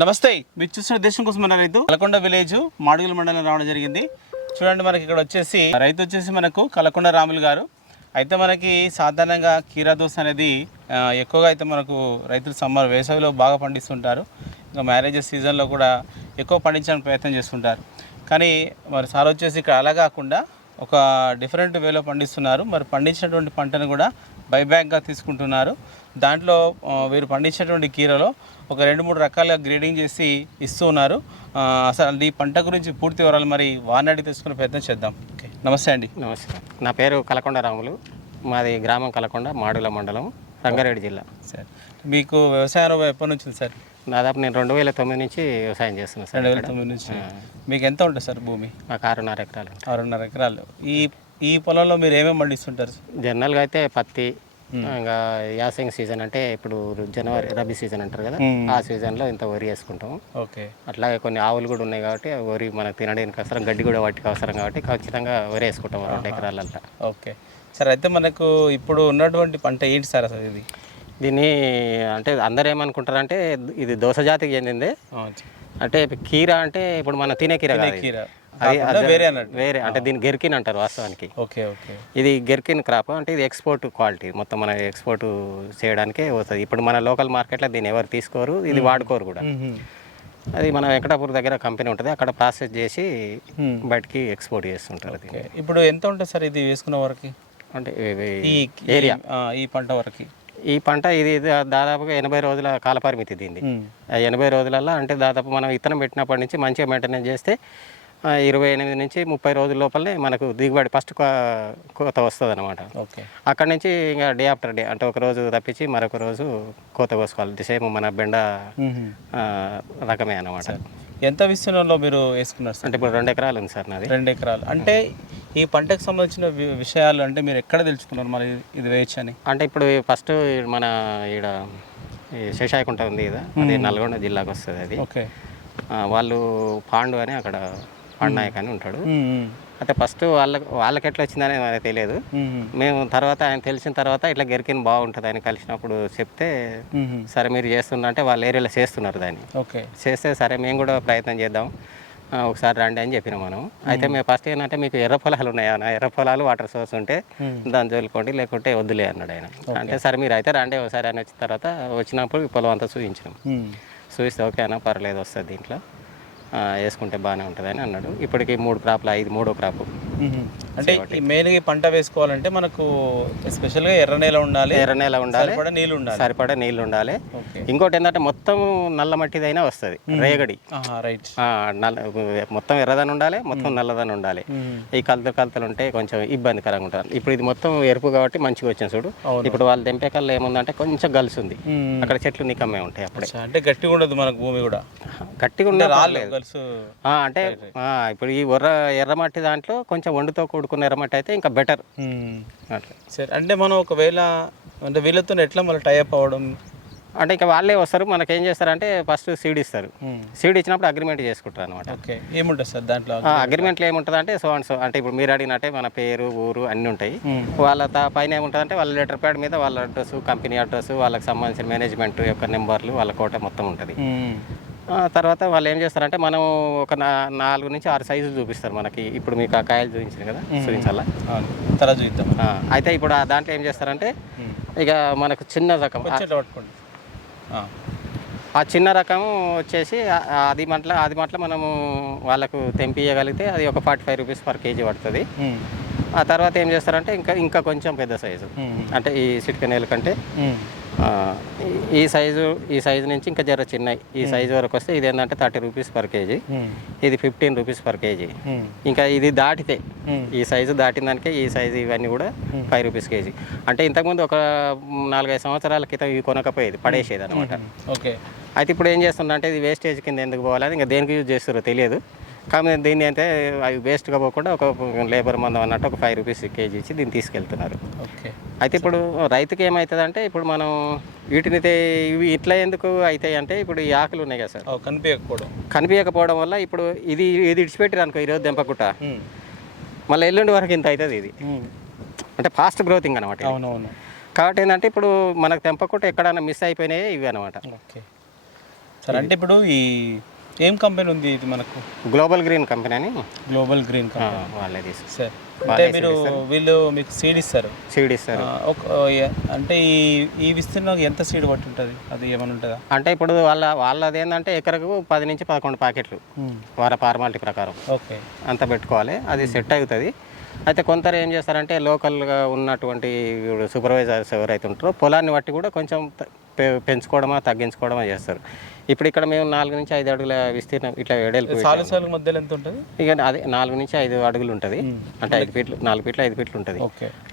నమస్తే, మీరు చూసిన దేశం కోసం మన రైతు కలకొండ విలేజ్ మాడుగుల మండలం రావడం జరిగింది. చూడండి, మనకి ఇక్కడ వచ్చేసి రైతు వచ్చేసి మనకు కలకొండ రాములు గారు. అయితే మనకి సాధారణంగా కీరా దోస అనేది ఎక్కువగా అయితే మనకు రైతులు సమ్మర్ వేసవిలో బాగా పండిస్తుంటారు. ఇంకా మ్యారేజెస్ సీజన్లో కూడా ఎక్కువ పండించడానికి ప్రయత్నం చేస్తుంటారు. కానీ మరి సార్ వచ్చేసి ఇక్కడ అలా కాకుండా ఒక డిఫరెంట్ వేలో పండిస్తున్నారు. మరి పండించినటువంటి పంటను కూడా బైబ్యాక్గా తీసుకుంటున్నారు. దాంట్లో వీరు పండించినటువంటి కీరలో ఒక 2-3 రకాలుగా గ్రేడింగ్ చేసి ఇస్తూ ఉన్నారు. అసలు ఈ పంట గురించి పూర్తి వివరాలు మరి వారిని అడిగి తెలుసుకునే ప్రయత్నం చేద్దాం. ఓకే, నమస్తే అండి. నమస్కారం. నా పేరు కలకొండ రాములు. మాది గ్రామం కలకొండ, మాడుగుల మండలం, రంగారెడ్డి జిల్లా. సార్, మీకు వ్యవసాయ అనుభవం ఎప్పటి నుంచి ఉంది సార్? దాదాపు నేను 2009 నుంచి వ్యవసాయం చేస్తున్నాను సార్. 2009 నుంచి. మీకు ఎంత ఉంటుంది సార్ భూమి? మాకు 6.5 ఎకరాలు. 6.5 ఎకరాలు. ఈ పొలంలో మీరు ఏమేమి పండిస్తుంటారు? జనరల్గా అయితే పత్తి, ఇంకా యాసంగి సీజన్ అంటే ఇప్పుడు జనవరి రబీ సీజన్ అంటారు కదా, ఆ సీజన్లో ఇంత వరి వేసుకుంటాము. ఓకే. అట్లాగే కొన్ని ఆవులు కూడా ఉన్నాయి కాబట్టి వరి మనకు తినడానికి అవసరం, గడ్డి కూడా వాటికి అవసరం కాబట్టి ఖచ్చితంగా వరి వేసుకుంటాం 2 ఎకరాలంతా. ఓకే సార్, అయితే మనకు ఇప్పుడు ఉన్నటువంటి పంట ఏంటి సార్ అసలు ఇది? దీన్ని అంటే అందరు ఏమనుకుంటారంటే ఇది దోస జాతికి చెందిందే. అంటే కీర అంటే ఇప్పుడు మనం తినే కీర కాదు, అది వేరే అంటే దీన్ని గెర్కిన్ అంటారు వాస్తవానికి. Okay okay. ఇది గెర్కిన్ క్రాప్ అంటే ఇది ఎక్స్పోర్ట్ క్వాలిటీ, మొత్తం మన ఎక్స్పోర్ట్ చేయడానికే వస్తుంది. ఇప్పుడు మన లోకల్ మార్కెట్లో దీన్ని ఎవరు తీసుకోరు, ఇది వాడుకోరు కూడా. అది మన వెంకటాపూర్ దగ్గర కంపెనీ ఉంటుంది, అక్కడ ప్రాసెస్ చేసి బయటికి ఎక్స్పోర్ట్ చేస్తుంటారు. అది ఇప్పుడు ఎంత ఉంటుంది సార్ ఇది వేసుకున్న వరకు? అంటే ఈ ఏరియా ఈ పంట వరకు ఈ పంట ఇది దాదాపుగా 80 రోజుల కాలపరిమితి దీన్ని. 80 రోజులలో అంటే దాదాపు మనం విత్తనం పెట్టినప్పటి నుంచి మంచిగా మెయింటెనెన్స్ చేస్తే 28 నుంచి 30 రోజుల లోపలనే మనకు దిగుబడి ఫస్ట్ కోత వస్తుంది అనమాట. ఓకే. అక్కడ నుంచి ఇంకా డే ఆఫ్టర్ డే అంటే ఒక రోజు తప్పించి మరొక రోజు కోత కోసుకోవాలి. సేమ్ మన బెండ రకమే అనమాట. ఎంత విస్తీర్ణంలో మీరు వేసుకున్నారు సార్? అంటే ఇప్పుడు 2 ఎకరాలు ఉంది సార్ నాది. 2 ఎకరాలు. అంటే ఈ పంటకు సంబంధించిన విషయాలు అంటే మీరు ఎక్కడ తెలుసుకున్నారు మరి ఇది వేయచ్చు అని? అంటే ఇప్పుడు ఫస్ట్ మన ఈడ శేషాయకుంట ఉంది కదా, అది నల్గొండ జిల్లాకు వస్తుంది. అది ఓకే. వాళ్ళు పాండు అని అక్కడ పాండాయక్ అని ఉంటాడు. అయితే ఫస్ట్ వాళ్ళకి ఎట్లా వచ్చిందని మనకు తెలియదు. మేము తర్వాత ఆయన తెలిసిన తర్వాత ఇట్లా గెరికిన్ బాగుంటుంది అని కలిసినప్పుడు చెప్తే సరే మీరు చేస్తున్నా అంటే వాళ్ళ ఏరియాలో చేస్తున్నారు దాన్ని. ఓకే. చేస్తే సరే మేము కూడా ప్రయత్నం చేద్దాం, ఒకసారి రండి అని చెప్పినాం మనం. అయితే మేము ఫస్ట్ ఏంటంటే మీకు ఎర్ర పొలాలు ఉన్నాయా, ఎర్ర పొలాలు వాటర్ సోర్స్ ఉంటే దాన్ని చల్లుకోండి, లేకుంటే వద్దులే అన్నాడు ఆయన. అంటే సరే మీరు అయితే రండి ఒకసారి అని వచ్చిన తర్వాత వచ్చినప్పుడు ఈ పొలం అంతా చూపించినాం. చూపిస్తే ఓకే అన్న పర్లేదు వస్తుంది దీంట్లో వేసుకుంటే బాగానే ఉంటుంది అని అన్నాడు. ఇప్పటికి 3 క్రాప్లు, 5 క్రాప్. అంటే మెయిన్గా ఈ పంట వేసుకోవాలంటే మనకు స్పెషల్గా ఎర్ర నేల ఉండాలి, సరిపడా నీళ్ళు ఉండాలి. ఇంకోటి ఏంటంటే మొత్తం నల్ల మట్టిదైనా వస్తుంది, రేగడి. మొత్తం ఎర్రదని ఉండాలి, మొత్తం నల్లదని ఉండాలి. ఈ కలతలు ఉంటే కొంచెం ఇబ్బందికరంగా ఉంటుంది. ఇప్పుడు ఇది మొత్తం ఎరుపు కాబట్టి మంచిగా వచ్చింది చూడు. ఇప్పుడు వాళ్ళు తెంపే కల్లా ఏముందంటే కొంచెం గలుసు ఉంది, అక్కడ చెట్లు నికమ్మే ఉంటాయి. అప్పుడే అంటే గట్టిగా ఉండదు మనకు భూమి కూడా, గట్టిగా ఉండే అంటే ఇప్పుడు ఈ ఎర్రమట్టి దాంట్లో కొంచెం వండుతో కూడుకున్న ఎర్రమట్టి అయితే ఇంకా బెటర్. సరే, అంటే మనం ఒకవేళ అంటే వీళ్ళతో ఎట్లా మళ్ళీ టైఅప్ అవ్వడం అంటే ఇంకా వాళ్ళే వస్తారు, మనకేం చేస్తారంటే ఫస్ట్ సీడ్ ఇస్తారు. సీడ్ ఇచ్చినప్పుడు అగ్రిమెంట్ చేసుకుంటారు అనమాట. ఓకే. ఏముంటుంది సార్ దాంట్లో? అగ్రిమెంట్లో ఏముంటుంది అంటే సో అండ్ సో అంటే ఇప్పుడు మీరు అడిగినట్టే మన పేరు, ఊరు అన్నీ ఉంటాయి. వాళ్ళ పైన ఏముంటుందంటే వాళ్ళ లెటర్ ప్యాడ్ మీద వాళ్ళ అడ్రస్, కంపెనీ అడ్రస్, వాళ్ళకి సంబంధించిన మేనేజ్మెంట్ యొక్క నెంబర్లు, వాళ్ళ కోట మొత్తం ఉంటుంది. తర్వాత వాళ్ళు ఏం చేస్తారంటే మనం ఒక 4 నుంచి 6 సైజులు చూపిస్తారు మనకి. ఇప్పుడు మీకు ఆ కాయలు చూపించారు కదా, చూపించాలా తర్వాత చూద్దాం. అయితే ఇప్పుడు దాంట్లో ఏం చేస్తారంటే ఇక మనకు చిన్న రకం, ఆ చిన్న రకం వచ్చేసి అది మట్ల మనము వాళ్ళకు తెంపియగలిగితే అది ఒక 45 రూపీస్ పర్ కేజీ పడుతుంది. ఆ తర్వాత ఏం చేస్తారంటే ఇంకా కొంచెం పెద్ద సైజు అంటే ఈ సిటికనేల కంటే ఈ సైజు నుంచి ఇంకా జర చిన్న ఈ సైజు వరకు వస్తే ఇది ఏంటంటే 30 రూపీస్ పర్ కేజీ, ఇది 15 రూపీస్ పర్ కేజీ. ఇంకా ఇది దాటితే ఈ సైజు దాటిన దానికే ఈ సైజు ఇవన్నీ కూడా 5 రూపీస్ కేజీ. అంటే ఇంతకుముందు ఒక 4-5 సంవత్సరాల క్రితం ఇవి కొనకపోయేది, పడేసేది అనమాట. ఓకే. అయితే ఇప్పుడు ఏం చేస్తుందంటే ఇది వేస్టేజ్ కింద ఎందుకు పోవాలని ఇంకా దేనికి యూజ్ చేస్తారో తెలియదు. కానీ దీన్ని అయితే అవి వేస్ట్గా పోకుండా ఒక లేబర్ మందం అన్నట్టు ఒక 5 రూపీస్ కేజీ ఇచ్చి దీన్ని తీసుకెళ్తున్నారు. ఓకే. అయితే ఇప్పుడు రైతుకి ఏమవుతుందంటే ఇప్పుడు మనం వీటిని ఇవి ఇట్లా ఎందుకు అవుతాయి అంటే ఇప్పుడు ఈ ఆకులు ఉన్నాయి కదా సార్, కనిపించకపోవడం వల్ల ఇప్పుడు ఇది ఇడిచిపెట్టారు అనుకో ఈరోజు దెంపకుట్ట, మళ్ళీ ఎల్లుండి వరకు ఇంత అవుతుంది. ఇది అంటే ఫాస్ట్ గ్రోతింగ్ అనమాట. కాబట్టి ఏంటంటే ఇప్పుడు మనకు తెంపకుట్ట ఎక్కడైనా మిస్ అయిపోయినాయి ఇవి అనమాట. సరే, అంటే ఇప్పుడు ఈ ఏం కంపెనీ ఉంది ఇది మనకు? గ్లోబల్ గ్రీన్ కంపెనీ అని గ్లోబల్ గ్రీన్ కంపెనీ వాళ్ళే తీసుకు సార్. అంటే మీరు వీళ్ళు మీకు సీడ్ ఇస్తారు? సీడ్ ఇస్తారు. అంటే ఈ విస్తీర్ణం ఎంత సీడ్ పట్టి ఉంటుంది, అది ఏమైనా ఉంటుందా? అంటే ఇప్పుడు వాళ్ళది ఏంటంటే ఎకరకు 10 నుంచి 11 ప్యాకెట్లు వారి ఫార్మాలిటీ ప్రకారం ఓకే అంత పెట్టుకోవాలి, అది సెట్ అవుతుంది. అయితే కొందరు ఏం చేస్తారంటే లోకల్గా ఉన్నటువంటి సూపర్వైజర్స్ ఎవరైతే ఉంటారో పొలాన్ని బట్టి కూడా కొంచెం పెంచుకోవడమా తగ్గించుకోవడమా చేస్తారు. ఇప్పుడు ఇక్కడ మేము 4 నుంచి 5 అడుగుల విస్తీర్ణం ఇట్లా వెడల్పు మధ్యలో ఎంత ఉంటుంది? ఇక అదే 4 నుంచి 5 అడుగులు ఉంటుంది, అంటే 5 ఫీట్లు 4 ఫీట్లు 5 ఫీట్లు ఉంటుంది.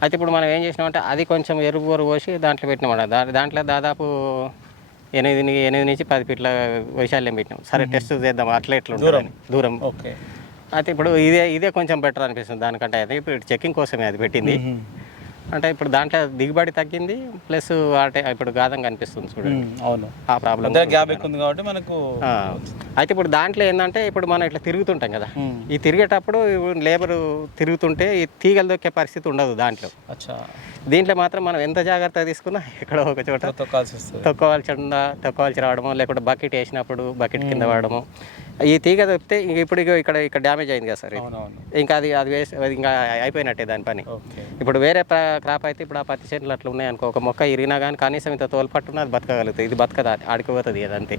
అయితే ఇప్పుడు మనం ఏం చేసినామంటే అది కొంచెం ఎరువు పోసి దాంట్లో పెట్టినాం. దాంట్లో దాదాపు 8 నుంచి 10 ఫీట్ల వైశాల్యం పెట్టినాం. సరే టెస్ట్ చేద్దాం అట్లా ఎట్లా ఉంటుంది దూరం. ఓకే. అయితే ఇప్పుడు ఇదే కొంచెం బెటర్ అనిపిస్తుంది దానికంటే. అయితే ఇప్పుడు చెక్కింగ్ కోసమే అది పెట్టింది. అంటే ఇప్పుడు దాంట్లో దిగుబడి తగ్గింది, ప్లస్ అంటే ఇప్పుడు గాధం కనిపిస్తుంది చూడండి. అవును, ఆ ప్రాబ్లం గ్యాప్ ఎక్కువ ఉంది కాబట్టి మనకు. అయితే ఇప్పుడు దాంట్లో ఏంటంటే ఇప్పుడు మనం ఇట్లా తిరుగుతుంటాం కదా, ఈ తిరిగేటప్పుడు లేబర్ తిరుగుతుంటే ఈ తీగలు దొక్కే పరిస్థితి ఉండదు దాంట్లో. దీంట్లో మాత్రం మనం ఎంత జాగ్రత్తగా తీసుకున్నా ఎక్కడో ఒక చోట తొక్కవాల్సి రావడము, లేకుంటే బకెట్ వేసినప్పుడు బకెట్ కింద పడడము. ఈ తీగ తప్పితే ఇప్పుడు ఇక్కడ డ్యామేజ్ అయింది కదా సార్, ఇంకా అది వేసి ఇంకా అయిపోయినట్టే దాని పని. ఇప్పుడు వేరే క్రాప్ అయితే ఇప్పుడు ఆ పత్తి చెట్లు అట్లా ఉన్నాయి అనుకో, ఒక మొక్క ఇరిగినా కానీ కనీసం ఇంత తోలుపట్టున అది బతకగలుగుతుంది. ఇది బతకదు, ఆడిపోతుంది అది అంతే.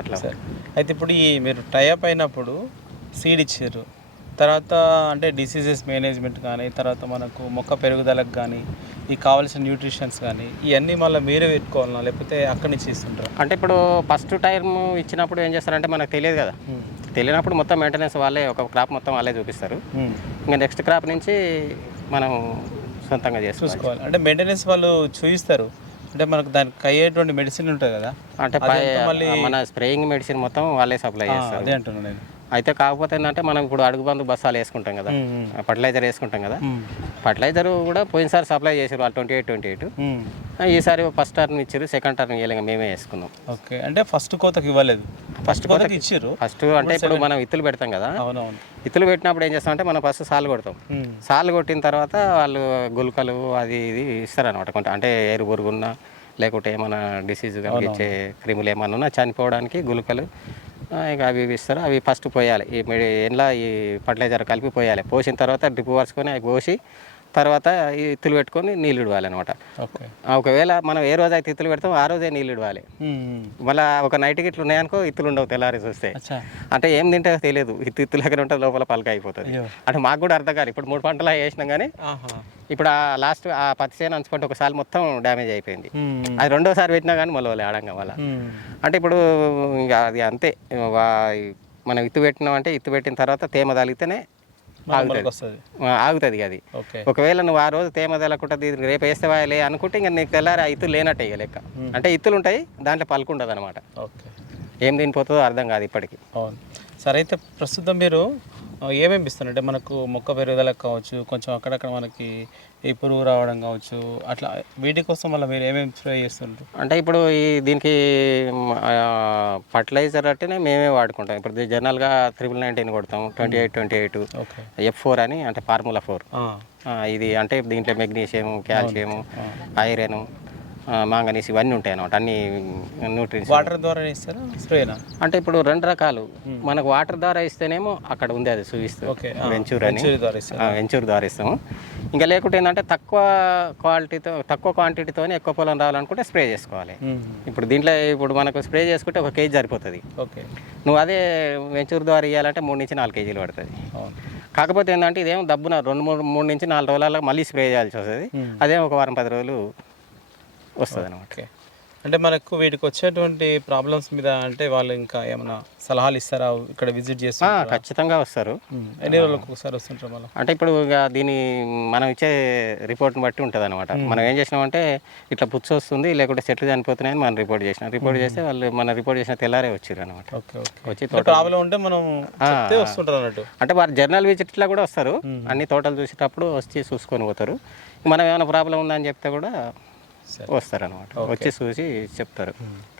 అట్లా సార్. అయితే ఇప్పుడు మీరు టైఅప్ అయినప్పుడు సీడ్ ఇచ్చారు, తర్వాత అంటే డిసీజెస్ మేనేజ్మెంట్ కానీ, తర్వాత మనకు మొక్క పెరుగుదలకు కానీ, ఈ కావాల్సిన న్యూట్రిషన్స్ కానీ ఇవన్నీ మళ్ళీ మీరే పెట్టుకోవాలన్నా లేకపోతే అక్కడి నుంచి ఇస్తుంటారు? అంటే ఇప్పుడు ఫస్ట్ టైం ఇచ్చినప్పుడు ఏం చేస్తారంటే మనకు తెలియదు కదా, తెలియనప్పుడు మొత్తం మెయింటెనెన్స్ వాళ్ళే, ఒక క్రాప్ మొత్తం వాళ్ళే చూపిస్తారు. ఇంకా నెక్స్ట్ క్రాప్ నుంచి మనం సొంతంగా చూసుకోవాలి. అంటే మెయింటెనెన్స్ వాళ్ళు చూపిస్తారు, అంటే మనకు దానికి అయ్యేటువంటి మెడిసిన్ ఉంటుంది కదా, అంటే మన స్ప్రేయింగ్ మెడిసిన్ మొత్తం వాళ్ళే సప్లై చేస్తారు. అదే అంటున్నాను నేను. అయితే కాకపోతే ఏంటంటే మనం ఇప్పుడు అడుగుబందు బస్సాలు వేసుకుంటాం కదా, ఫర్టిలైజర్ వేసుకుంటాం కదా, ఫర్టిలైజర్ కూడా పోయినసారి సప్లై చేసారు వాళ్ళు 28. ఈసారి ఫస్ట్ టర్న్ ఇచ్చారు, సెకండ్ టర్న్ ఇవ్వలేక మేమే వేసుకున్నాం. ఓకే. అంటే ఫస్ట్ కోతకి ఇవ్వలేదు? ఫస్ట్ కోతకి ఇచ్చారు. ఫస్ట్ అంటే ఇప్పుడు మనం ఇత్తులు పెడతాం కదా, ఇత్తులు పెట్టినప్పుడు ఏం చేస్తాం అంటే మనం ఫస్ట్ సాలు కొడతాం. సాలు కొట్టిన తర్వాత వాళ్ళు గుల్కలు అది ఇది ఇస్తారనమాట. కొంచెం అంటే ఎరు పురుగున్నా లేకుంటే ఏమైనా డిసీజ్ కలిగించే క్రిములు ఏమైనా ఉన్నా చనిపోవడానికి గుల్కలు ఇక అవి ఇస్తారు. అవి ఫస్ట్ పోయాలి, ఈ ఫర్టిలైజర్ కలిపి పోయాలి. పోసిన తర్వాత డ్రిప్ పరుచుకొని అవి పోసి తర్వాత ఈ ఇత్తులు పెట్టుకొని నీళ్ళు ఇవ్వాలి అనమాట. ఒకవేళ మనం ఏ రోజు అయితే ఇత్తులు పెడతాం ఆ రోజే నీళ్ళు ఇవ్వాలి. మళ్ళీ ఒక నైట్కి ఇట్లు ఉన్నాయనుకో ఇత్తులు ఉండవు తెల్లారి చూస్తే. అంటే ఏం తింటే తెలియదు, ఇత్తులు ఎక్కడ ఉంటుంది లోపల పలక అయిపోతుంది. అంటే మాకు కూడా అర్థం కాదు. ఇప్పుడు 3 పంటలు వేసినాం కానీ ఇప్పుడు ఆ లాస్ట్ ఆ పత్తి చేను అంచుకుంటే ఒకసారి మొత్తం డ్యామేజ్ అయిపోయింది. అది రెండోసారి పెట్టినా కానీ మొలవలే ఆడంగా వల్ల. అంటే ఇప్పుడు ఇంకా అది అంతే, మనం ఇత్తు పెట్టినాం అంటే ఇత్తు పెట్టిన తర్వాత తేమ తగిలితేనే ఆగుతుంది అది. ఒకవేళ నువ్వు ఆ రోజు తేమ తగలకుండా రేపు వేస్తేవాయలే అనుకుంటే ఇంకా నీకు తెల్లారి ఆ ఇత్తులు లేనట్టే ఇక లెక్క. అంటే ఇత్తులు ఉంటాయి దాంట్లో పలుకుండదు అనమాట. ఏం తినిపోతుందో అర్థం కాదు ఇప్పటికి. సరే, అయితే ప్రస్తుతం మీరు ఏమేమి ఇస్తారు? అంటే మనకు మొక్క పెరుగుదలకు కావచ్చు, కొంచెం అక్కడక్కడ మనకి ఈ పురుగు రావడం కావచ్చు, అట్లా వీటి కోసం వల్ల మీరు ఏమేమి స్ప్రే చేస్తుంటారు? అంటే ఇప్పుడు దీనికి ఫర్టిలైజర్ అంటేనే మేమే వాడుకుంటాం. ఇప్పుడు జనరల్గా 99 కొడతాం, 28 F4 అని, అంటే ఫార్ములా 4. ఇది అంటే దీంట్లో మెగ్నీషియం, కాల్షియం, ఐరన్, మాంగనీస్ ఇవన్నీ ఉంటాయి అన్నమాట. అన్ని న్యూట్రియన్స్. వాటర్ ద్వారా ఇస్తారా స్ప్రేనా? అంటే ఇప్పుడు 2 రకాలు. మనకు వాటర్ ద్వారా ఇస్తేనేమో అక్కడ ఉంది అది చూపిస్తాం, వెంచూర్ అని, వెంచూర్ ద్వారా ఇస్తాము. ఇంకా లేకుంటే ఏంటంటే తక్కువ క్వాంటిటీతో ఎక్కువ పొలం రావాలనుకుంటే స్ప్రే చేసుకోవాలి. ఇప్పుడు దీంట్లో ఇప్పుడు మనకు స్ప్రే చేసుకుంటే 1 కేజీ సరిపోతుంది. నువ్వు అదే వెంచూర్ ద్వారా ఇవ్వాలంటే 3 నుంచి 4 కేజీలు పడుతుంది. కాకపోతే ఏంటంటే ఇదేమో దబ్బున 3 నుంచి 4 రోజులలో మళ్ళీ స్ప్రే చేయాల్సి వస్తుంది. అదేమో ఒక వారం 10 రోజులు వస్తుంది అనమాట. అంటే మనకు వీటికి వచ్చేటువంటి ప్రాబ్లమ్స్ మీద అంటే వాళ్ళు ఇంకా ఏమైనా సలహాలు ఇస్తారా? ఇక్కడ విజిట్ చేసి ఖచ్చితంగా వస్తారు. ఎన్ని రోజులకు ఒకసారి వస్తుంటారు మళ్ళీ? అంటే ఇప్పుడు దీని మనం ఇచ్చే రిపోర్ట్ని బట్టి ఉంటుంది అనమాట. మనం ఏం చేసినామంటే ఇట్లా పుచ్చు వస్తుంది లేకుంటే చెట్లు చనిపోతున్నాయని మనం రిపోర్ట్ చేస్తే వాళ్ళు మన రిపోర్ట్ చేసిన తెల్లారే వచ్చారు అనమాట. వచ్చి ప్రాబ్లం ఉంటే మనం వస్తుంటారు అన్నట్టు. అంటే వారు జర్నల్ విజిట్లో కూడా వస్తారు, అన్ని తోటలు చూసేటప్పుడు వచ్చి చూసుకొని పోతారు. మనం ఏమైనా ప్రాబ్లం ఉందని చెప్తే కూడా వస్తారనమాట, వచ్చి చూసి చెప్తారు.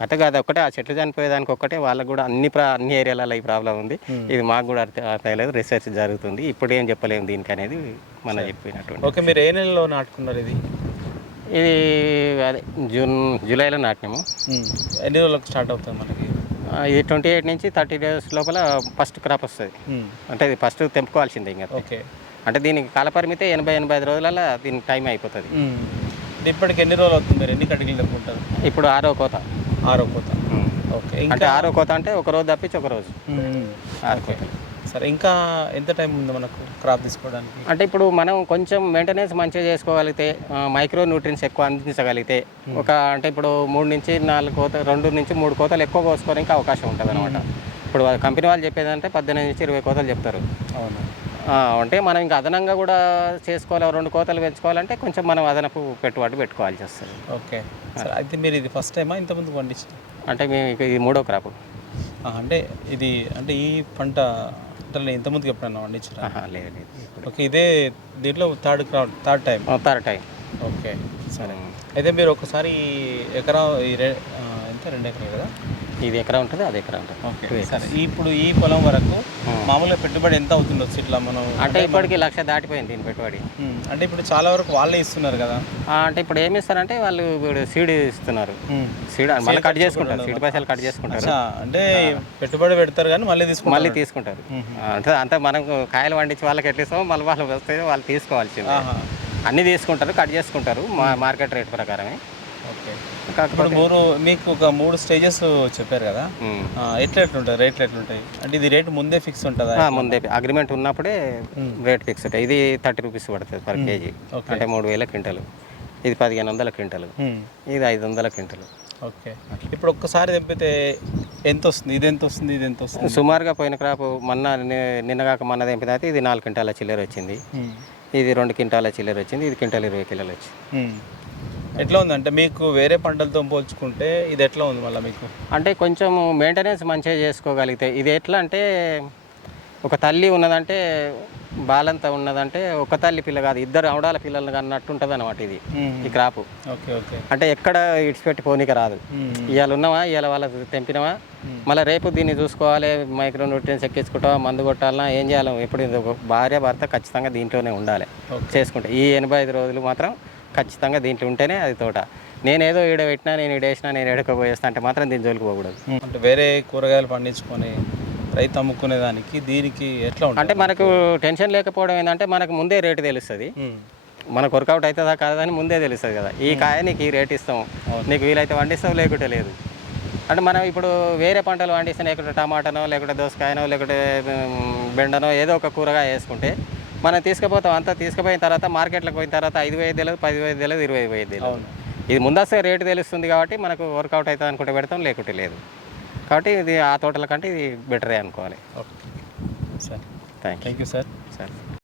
అయితే కాదు ఒక్కటే ఆ చెట్లు చనిపోయేదానికి ఒక్కటే, వాళ్ళకు కూడా అన్ని ఏరియాలలో ఈ ప్రాబ్లం ఉంది. ఇది మాకు కూడా అర్థం రీసెర్చ్ జరుగుతుంది, ఇప్పుడు ఏం చెప్పలేము దీనికి అనేది మనం చెప్పినట్టు. ఓకే, మీరు ఏ నెలలో నాటుకున్నారు ఇది? ఇది అదే జూలైలో నాటినాము. ఎన్ని రోజులకు స్టార్ట్ అవుతుంది మనకి? ఇది 28 నుంచి 30 డేస్ లోపల ఫస్ట్ క్రాప్ వస్తుంది. అంటే ఇది ఫస్ట్ తెంపుకోవాల్సిందే ఇంకా. ఓకే. అంటే దీనికి కాలపరిమితే 80-85 రోజులలో దీనికి టైం అయిపోతుంది. ఇప్పటికి ఎన్ని రోజులు అవుతుంది, మీరు ఎన్ని కటింగ్లు తెంపుకుంటారు? ఇప్పుడు 6వ కోత. 6వ కోత. ఓకే. అంటే 6వ కోత అంటే ఒక రోజు తప్పించి ఒక రోజు 6 కోతలు. సరే, ఇంకా ఎంత టైం ఉంది మనకు క్రాప్ తీసుకోవడానికి? అంటే ఇప్పుడు మనం కొంచెం మెయింటెనెన్స్ మంచిగా చేసుకోగలిగితే, మైక్రో న్యూట్రియన్స్ ఎక్కువ అందించగలిగితే అంటే ఇప్పుడు 3 నుంచి 4 కోత, 2 నుంచి 3 కోతలు ఎక్కువ కోసుకోవడానికి అవకాశం ఉంటుంది అనమాట. ఇప్పుడు కంపెనీ వాళ్ళు చెప్పేదంటే 18 నుంచి 20 కోతలు చెప్తారు. అవును. అంటే మనం ఇంకా అదనంగా కూడా చేసుకోవాలి, 2 కోతలు పెంచుకోవాలంటే కొంచెం మనం అదనపు పెట్టుబడి పెట్టుకోవాల్సి వస్తుంది. ఓకే. సరే, అయితే మీరు ఇది ఫస్ట్ టైమా ఇంతకుముందు పండించారు? అంటే మేము ఇది 3వ క్రాప్. అంటే ఇది అంటే ఈ పంట అంటే ఇంతకుముందుకు ఎప్పుడన్నా పండించారా? లేదు లేదు. ఓకే. ఇదే దీంట్లో third time. Third time. Okay. సరే, అయితే మీరు ఒకసారి ఎకరా ఎంత 2 ఎకరాలు కదా? ఇది ఎకరా ఉంటుంది, అది ఎకరా ఉంటుంది. ఓకే. సరే, ఇప్పుడు ఈ పొలం వరకు మామూలుగా పెట్టుబడి ఎంత అవుతుందో ఇట్లా మనం? అంటే ఇప్పటికి 1,00,000 దాటిపోయింది దీని పెట్టుబడి. అంటే ఇప్పుడు చాలా వరకు వాళ్ళే ఇస్తున్నారు కదా? అంటే ఇప్పుడు ఏమి ఇస్తారంటే వాళ్ళు ఇప్పుడు సీడ్ ఇస్తున్నారు. సీడ్ మళ్ళీ కట్ చేసుకుంటారు, సీడ్ పైసలు కట్ చేసుకుంటారు. అంటే పెట్టుబడి పెడతారు కానీ మళ్ళీ తీసుకుంటారు. అంటే అంతా మనం కాయలు పండించి వాళ్ళకి ఎట్లా ఇస్తామో మళ్ళీ వాళ్ళు వస్తే వాళ్ళు తీసుకోవాల్సింది. అన్నీ తీసుకుంటారు, కట్ చేసుకుంటారు మార్కెట్ రేట్ ప్రకారమే. ఓకే. కాకపోతే మీకు ఒక 3 స్టేజెస్ చెప్పారు కదా, ఎట్లుంటుంది రేట్లు ఎట్లుంటాయి? అంటే ఇది రేటు ముందే ఫిక్స్ ఉంటుందా? ముందే అగ్రిమెంట్ ఉన్నప్పుడే రేట్ ఫిక్స్ ఉంటుంది. ఇది 30 రూపీస్ పడుతుంది పర్ కేజీ. అంటే 3,000 క్వింటలు, ఇది 1,500 క్వింటలు, ఇది 500 క్వింటలు. ఓకే. ఇప్పుడు ఒక్కసారి తెంపితే ఎంత వస్తుంది? ఇది ఎంత వస్తుంది, ఇది ఎంత వస్తుంది? సుమారుగా పోయిన క్రాప్ నిన్నగాక మొన్న తెంపితే అయితే ఇది 4 క్వింటాల చిల్లర వచ్చింది, ఇది 2 క్వింటాల చిల్లర వచ్చింది, ఇది క్వింటాల్ 20 కిలోలు వచ్చింది. ఎట్లా ఉంది అంటే మీకు వేరే పంటలతో పోల్చుకుంటే ఇది ఎట్లా ఉంది మళ్ళీ మీకు? అంటే కొంచెం మెయింటెనెన్స్ మంచిగా చేసుకోగలిగితే ఇది ఎట్లా అంటే, ఒక తల్లి ఉన్నదంటే బాలంతా ఉన్నదంటే ఒక తల్లి పిల్ల కాదు, 2 అవడాల పిల్లలు అన్నట్టు ఉంటుంది అనమాట ఇది ఈ క్రాపు. ఓకే. ఓకే. అంటే ఎక్కడ ఇడిచిపెట్టి పోనీకి రాదు. ఇవాళ ఉన్నావా, ఇవాళ వాళ్ళ తెంపినవా, మళ్ళీ రేపు దీన్ని చూసుకోవాలి, మైక్రో న్యూట్రియన్స్ ఎక్కించుకుంటావా, మందు కొట్టాలన్నా ఏం చేయాలి, ఎప్పుడు భార్య భర్త ఖచ్చితంగా దీంట్లోనే ఉండాలి చేసుకుంటే. ఈ 85 రోజులు మాత్రం ఖచ్చితంగా దీంట్లో ఉంటేనే అది తోట. నేనేదో ఈడ పెట్టినా, నేను ఈడేసినా, నేను ఎడకపోయేస్తా అంటే మాత్రం దీని జోలికి పోకూడదు. అంటే వేరే కూరగాయలు పండించుకొని రైతు అమ్ముకునే దానికి దీనికి ఎట్లా ఉంటుంది? అంటే మనకు టెన్షన్ లేకపోవడం ఏంటంటే మనకు ముందే రేటు తెలుస్తుంది, మనకు వర్కౌట్ అవుతుందా కాదని ముందే తెలుస్తుంది కదా. ఈ కాయ నీకు ఈ రేట్ ఇస్తాం, నీకు వీలైతే వండిస్తాం, లేకుంటే లేదు. అంటే మనం ఇప్పుడు వేరే పంటలు పండిస్తాం, లేకుంటే టమాటానో, లేకుంటే దోసకాయనో, లేకుంటే బెండనో ఏదో ఒక కూరగాయ వేసుకుంటే మనం తీసుకుపోతాం. అంతా తీసుకుపోయిన తర్వాత మార్కెట్లోకి పోయిన తర్వాత 5,000 తెలియదు, 10,000 తెలియదు, 20,000 తెలియదు. ఇది ముందస్తే రేటు తెలుస్తుంది కాబట్టి మనకు వర్కౌట్ అవుతుంది అనుకుంటే పెడతాం, లేకుంటే లేదు. కాబట్టి ఇది ఆ తోటల కంటే ఇది బెటరే అనుకోవాలి. Okay. Sir, thank you sir.